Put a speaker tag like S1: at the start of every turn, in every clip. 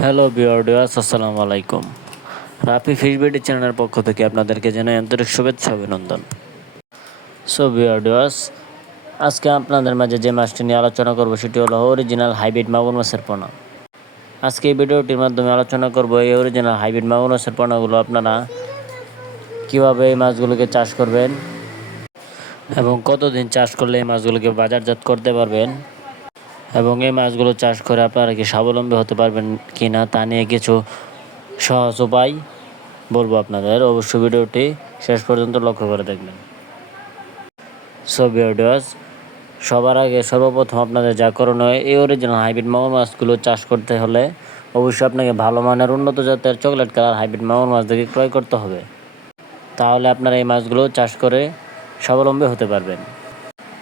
S1: Hello বিয়ার্ডিয়াস আসসালামু আলাইকুম। রাফি ফিশবিডি চ্যানেলের পক্ষ থেকে আপনাদেরকে জানাই আন্তরিক শুভেচ্ছা, অভিনন্দন। সো বিয়ার্ডিয়াস আজকে আপনাদের মাঝে যে মাছটি নিয়ে আলোচনা করব, সেটি হলো অরিজিনাল হাইব্রিড মাগুর মাছের পোনা আজকে এই ভিডিওটির মাধ্যমে আলোচনা করব এই অরিজিনাল হাইব্রিড মাগুর মাছের পোনাগুলো আপনারা কীভাবে এই মাছগুলোকে চাষ করবেন এবং কতদিন চাষ করলে এই মাছগুলোকে বাজারজাত করতে পারবেন। এবং এই মাছগুলো চাষ করে আপনারা কি স্বাবলম্বী হতে পারবেন কি না তা নিয়ে কিছু সহজ উপায় বলব আপনাদের। অবশ্যই ভিডিওটি শেষ পর্যন্ত লক্ষ্য করে দেখবেন। সো সবার আগে সর্বপ্রথম আপনাদের যা করণীয়, এই অরিজিনাল হাইব্রিড মাগুর মাছগুলো চাষ করতে হলে অবশ্যই আপনাকে ভালো মানের উন্নত জাতের চকলেট কালার হাইব্রিড মাগুর মাছ থেকে ক্রয় করতে হবে। তাহলে আপনারা এই মাছগুলো চাষ করে স্বাবলম্বী হতে পারবেন।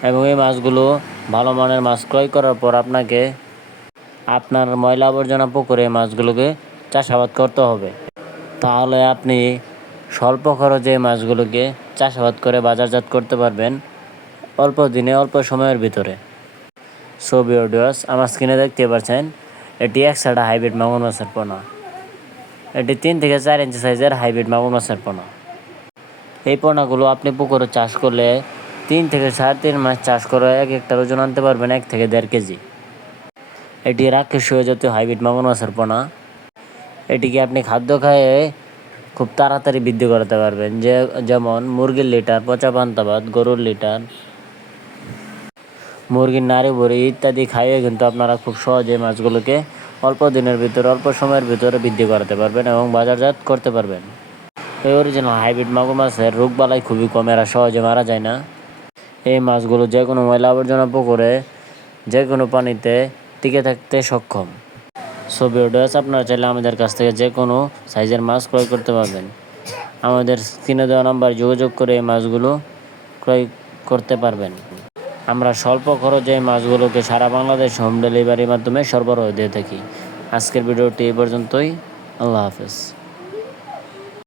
S1: এবং এই মাছগুলো ভালো মানের মাছ ক্রয় করার পর আপনাকে আপনার ময়লা আবর্জনা পুকুরে মাছগুলোকে চাষাবাদ করতে হবে। তাহলে আপনি স্বল্প খরচে মাছগুলোকে চাষাবাদ করে বাজারজাত করতে পারবেন অল্প দিনে, অল্প সময়ের ভিতরে। সো বিওডিওস আমার স্ক্রিনে দেখতে পাচ্ছেন, এটি একসাটা হাইব্রিড মাগুর মাছের পোনা। এটি তিন থেকে চার ইঞ্চি সাইজের হাইব্রিড মাগুর মাছের পোনা। এই পোনাগুলো আপনি পুকুরে চাষ করলে তিন থেকে সাড়ে তিন মাস চাষ করে এক একটার ওজন আনতে পারবেন এক থেকে দেড় কেজি। এটি রাক্ষসীয় জাতীয় হাইব্রিড মাগুর মাছের পোনা। এটিকে আপনি খাদ্য খাইয়ে খুব তাড়াতাড়ি বৃদ্ধি করাতে পারবেন। যে, যেমন মুরগির লিটার, পচা পান্তাবাদ, গরুর লিটার, মুরগির নাড়ি ভরি ইত্যাদি খাইয়ে কিন্তু আপনারা খুব সহজে মাছগুলোকে অল্প দিনের ভিতরে, অল্প সময়ের ভিতরে বৃদ্ধি করাতে পারবেন এবং বাজারজাত করতে পারবেন। এই অরিজিনাল হাইব্রিড মাগুর মাছের রোগবালাই খুবই কম, এরা সহজে মারা যায় না। এই মাছগুলো যে কোনো ময়লা আবর্জনা পুকুরে, যে কোনো পানিতে টিকে থাকতে সক্ষম। সো ভিডিওস আপনারা চাইলে আমাদের কাছ থেকে যে কোনো সাইজের মাছ ক্রয় করতে পারবেন। আমাদের স্ক্রিনে দেওয়া নাম্বার যোগাযোগ করে এই মাছগুলো ক্রয় করতে পারবেন। আমরা স্বল্প খরচে এই মাছগুলোকে সারা বাংলাদেশ হোম ডেলিভারির মাধ্যমে সরবরাহ দিয়ে থাকি। আজকের ভিডিওটি এই পর্যন্তই। আল্লাহ হাফেজ।